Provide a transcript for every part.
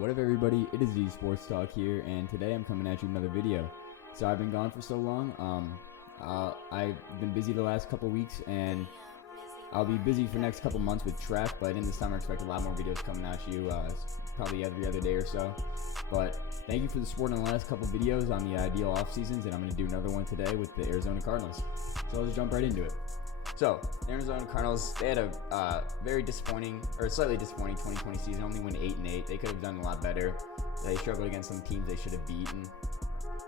What up everybody, it is Z Sports Talk here, and today I'm coming at you with another video. So I've been gone for so long, I've been busy the last couple weeks, and I'll be busy for the next couple months with track, but in this time I expect a lot more videos coming at you, probably every other day or so. But thank you for the support on the last couple videos on the ideal off seasons, and I'm going to do another one today with the Arizona Cardinals. So let's jump right into it. So, the Arizona Cardinals, they had a very disappointing, or slightly disappointing 2020 season, only went 8-8. They could have done a lot better. They struggled against some teams they should have beaten.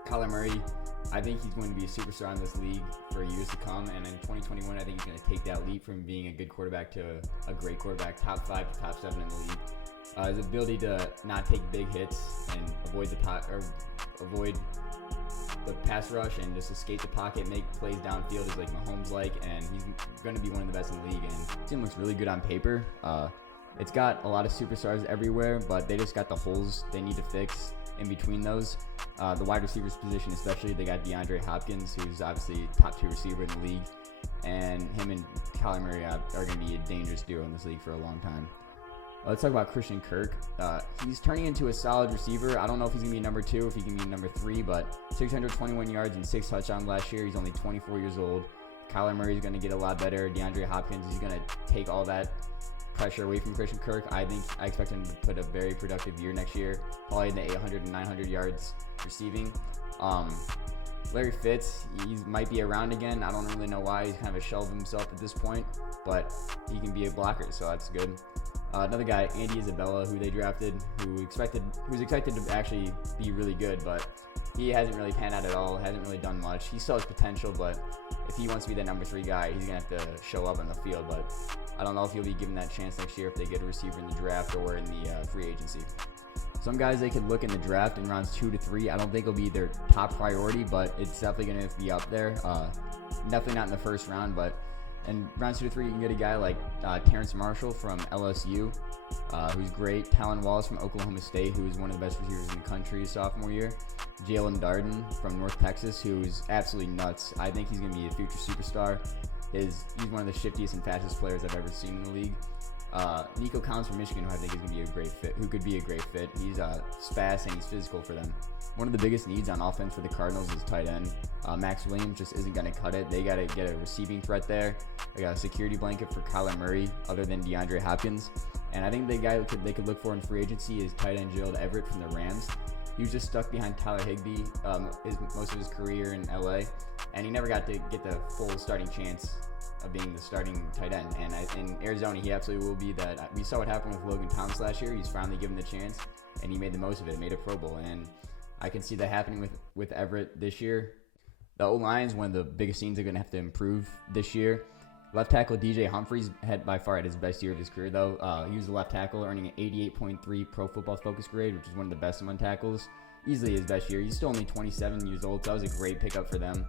Kyler Murray, I think he's going to be a superstar in this league for years to come, and in 2021, I think he's going to take that leap from being a good quarterback to a great quarterback, top 5 to top 7 in the league. His ability to not take big hits and avoid the pass rush and just escape the pocket, make plays downfield is like Mahomes-like, and he's going to be one of the best in the league. And the team looks really good on paper. It's got a lot of superstars everywhere, but they just got the holes they need to fix in between those. The wide receivers position especially, they got DeAndre Hopkins, who's obviously top 2 receiver in the league, and him and Kyler Murray are going to be a dangerous duo in this league for a long time. Let's talk about Christian Kirk. He's turning into a solid receiver. I don't know if he's going to be number 2, if he can be number 3, but 621 yards and 6 touchdowns last year. He's only 24 years old. Kyler Murray is going to get a lot better. DeAndre Hopkins is going to take all that pressure away from Christian Kirk. I expect him to put a very productive year next year, probably in the 800 and 900 yards receiving. Larry Fitz, he might be around again. I don't really know why. He's kind of a shell of himself at this point, but he can be a blocker, so that's good. Another guy, Isabella, who they drafted, who's expected to actually be really good, but he hasn't really panned out at all, hasn't really done much. He still has potential, but if he wants to be the number 3 guy, he's going to have to show up on the field, but I don't know if he'll be given that chance next year if they get a receiver in the draft or in the free agency. Some guys they could look in the draft in rounds 2 to 3. I don't think it'll be their top priority, but it's definitely going to be up there. Definitely not in the first round, but in rounds 2 to 3, you can get a guy like Terrence Marshall from LSU, who's great. Talon Wallace from Oklahoma State, who is one of the best receivers in the country his sophomore year. Jalen Darden from North Texas, who's absolutely nuts. I think he's going to be a future superstar. He's one of the shiftiest and fastest players I've ever seen in the league. Nico Collins from Michigan, who I think is going to be a great fit, who could be a great fit. He's fast and he's physical for them. One of the biggest needs on offense for the Cardinals is tight end. Max Williams just isn't going to cut it. They got to get a receiving threat there. They got a security blanket for Kyler Murray other than DeAndre Hopkins. And I think the guy they could look for in free agency is tight end Gerald Everett from the Rams. He was just stuck behind Tyler Higbee most of his career in LA, and he never got to get the full starting chance of being the starting tight end. And in Arizona, he absolutely will be that. We saw what happened with Logan Thomas last year. He's finally given the chance, and he made the most of it, made a Pro Bowl. And I can see that happening with Everett this year. The O-line is one of the biggest things they're going to have to improve this year. Left tackle DJ Humphries had by far had his best year of his career, though. He was the left tackle, earning an 88.3 Pro Football Focus grade, which is one of the best among tackles. Easily his best year. He's still only 27 years old, so that was a great pickup for them.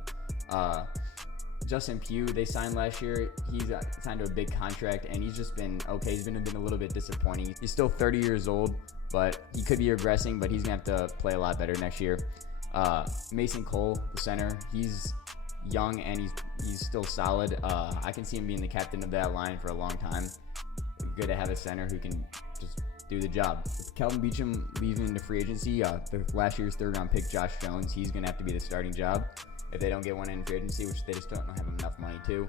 Justin Pugh, they signed last year. He's signed to a big contract, and he's just been okay. He's been a little bit disappointing. He's still 30 years old, but he could be regressing, but he's going to have to play a lot better next year. Mason Cole, the center, he's young and he's still solid. I can see him being the captain of that line for a long time. Good to have a center who can just do the job. With Kelvin Beachum leaving the free agency, the last year's 3rd round pick Josh Jones, he's going to have to be the starting job if they don't get one in free agency, which they just don't have enough money to.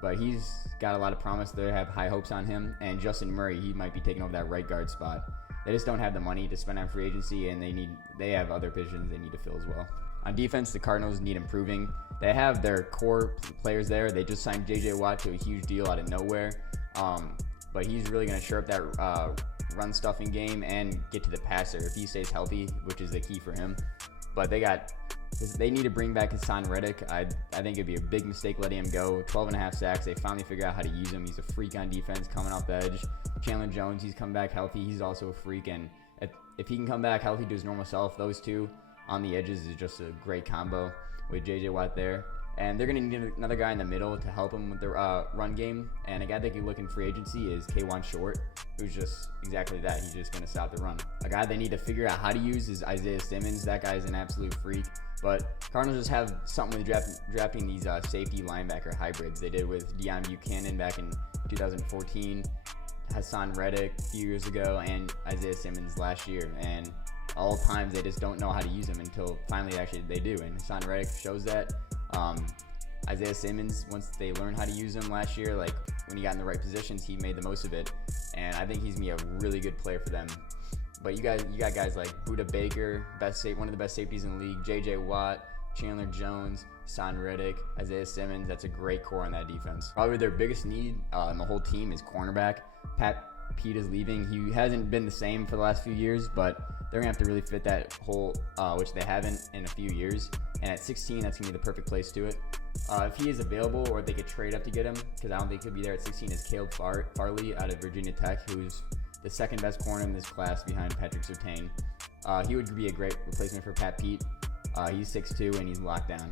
But he's got a lot of promise. They have high hopes on him. And Justin Murray, he might be taking over that right guard spot. They just don't have the money to spend on free agency, and they have other positions they need to fill as well. On defense, the Cardinals need improving. They have their core players there. They just signed J.J. Watt to a huge deal out of nowhere. But he's really going to shore up that run stuffing game and get to the passer if he stays healthy, which is the key for him. But they need to bring back Hassan Reddick. I think it'd be a big mistake letting him go. 12.5 sacks. They finally figured out how to use him. He's a freak on defense coming off the edge. Chandler Jones, he's come back healthy. He's also a freak. And if he can come back healthy to his normal self, those two on the edges is just a great combo with J.J. Watt there. And they're going to need another guy in the middle to help them with their run game. And a guy they can look in free agency is K'Wan Short, who's just exactly that. He's just going to stop the run. A guy they need to figure out how to use is Isaiah Simmons. That guy's an absolute freak. But Cardinals just have something with drafting these safety linebacker hybrids. They did with Deion Buchanan back in 2014. Hassan Reddick a few years ago and Isaiah Simmons last year, and all times they just don't know how to use him until finally actually they do, and Hassan Reddick shows that. Isaiah Simmons, once they learned how to use him last year, like when he got in the right positions, he made the most of it, and I think he's gonna be a really good player for them. But you got guys like Budda Baker, one of the best safeties in the league, J.J. Watt, Chandler Jones, Hassan Reddick, Isaiah Simmons. That's a great core on that defense. Probably their biggest need in the whole team is cornerback. Pat Pete is leaving. He hasn't been the same for the last few years, but they're gonna have to really fit that hole, which they haven't in a few years. And at 16, that's gonna be the perfect place to it. If he is available, or if they could trade up to get him, because I don't think he'll be there at 16, is Caleb Farley out of Virginia Tech, who's the second best corner in this class behind Patrick Surtain. He would be a great replacement for Pat Pete. He's 6'2" and he's locked down.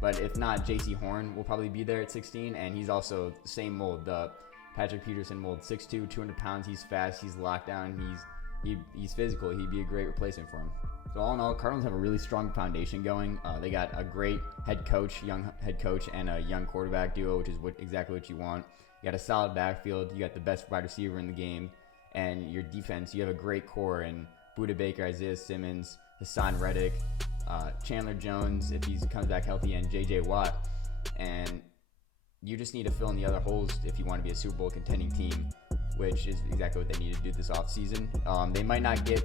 But if not, J.C. Horn will probably be there at 16, and he's also the same mold, the Patrick Peterson mold, 6'2", 200 pounds. He's fast, he's locked down, he's physical. He'd be a great replacement for him. So all in all, Cardinals have a really strong foundation going. They got a great young head coach, and a young quarterback duo, which is exactly what you want. You got a solid backfield. You got the best wide receiver in the game, and your defense. You have a great core in Budda Baker, Isaiah Simmons, Hassan Reddick, Chandler Jones if he comes back healthy, and J.J. Watt. And you just need to fill in the other holes if you want to be a Super Bowl contending team, which is exactly what they need to do this offseason. They might not get.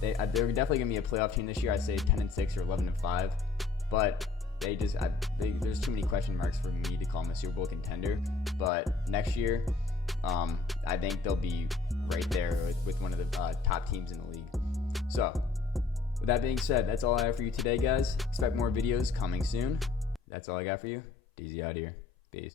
They're definitely gonna be a playoff team this year. I'd say 10-6 or 11-5, but there's too many question marks for me to call them a Super Bowl contender. But next year, I think they'll be right there with one of the top teams in the league. So, with that being said, that's all I have for you today, guys. Expect more videos coming soon. That's all I got for you. DZ out here. Peace.